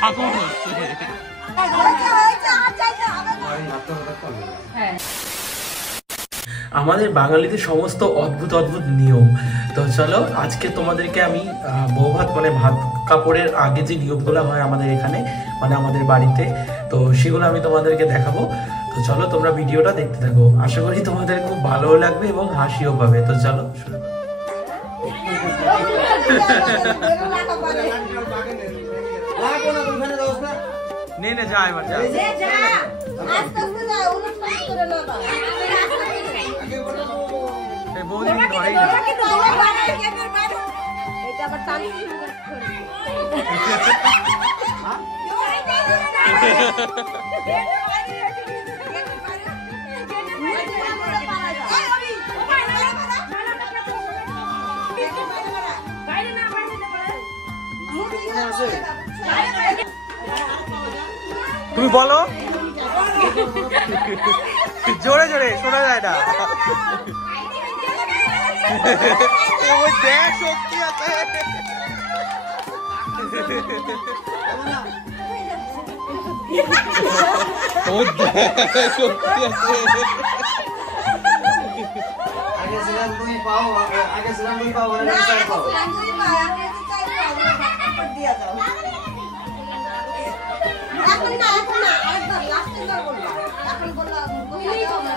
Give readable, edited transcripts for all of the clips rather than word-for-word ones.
ঠাকুর হচ্ছে আমাদের বাঙালিদের সমস্ত অদ্ভুত অদ্ভুত নিয়ম। তো চলো আজকে তোমাদেরকে আমি বৌভাত মানে ভাত কাপড়ের আগে যে নিয়মগুলো হয় আমাদের এখানে মানে আমাদের বাড়িতে, তো সেগুলো আমি তোমাদেরকে দেখাবো। তো চলো তোমরা ভিডিওটা দেখতে থাকো, আশা করি তোমাদের খুব ভালোও লাগবে এবং হাসিও পাবে। তো চলো শুরু করো। নে নে যা এবার যা বৌদি ধরেই তুমি বলো জোরে জোরে শোনা যায় না। ওই দেখ শক্তি আছে। ওই দেখ শক্তি আছে। আগে ছিলাম দুই পাও, আগে ছিলাম দুই পাও, আগে চার পাও। দিয়া দাও। এখন না আরেকবার লাস্টে বার বলবা। এখন বললা কোথায় যাও না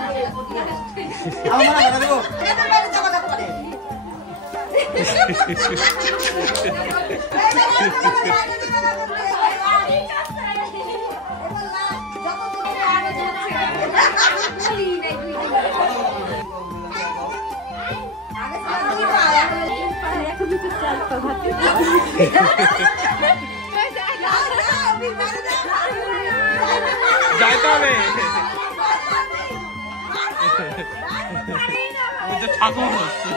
আমরা দেব। এত বাইরে যাবা না করে। যাইতে হবে ঠাকুর হচ্ছে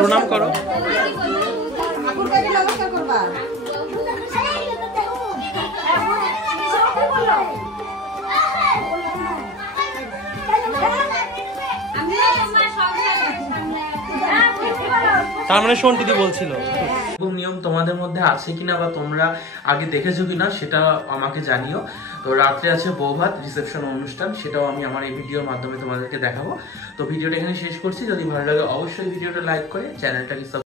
প্রণাম করো। তার মানে শোন দিদি বলছিল নিয়ম তোমাদের মধ্যে আছে কিনা বা তোমরা আগে দেখেছো কিনা সেটা আমাকে জানিও। তো রাত্রে আছে বৌভাত রিসেপশন অনুষ্ঠান, সেটাও আমি আমার এই ভিডিওর মাধ্যমে তোমাদেরকে দেখাবো। তো ভিডিওটা এখানে শেষ করছি, যদি ভালো লাগে অবশ্যই ভিডিওটা লাইক করে চ্যানেলটাকে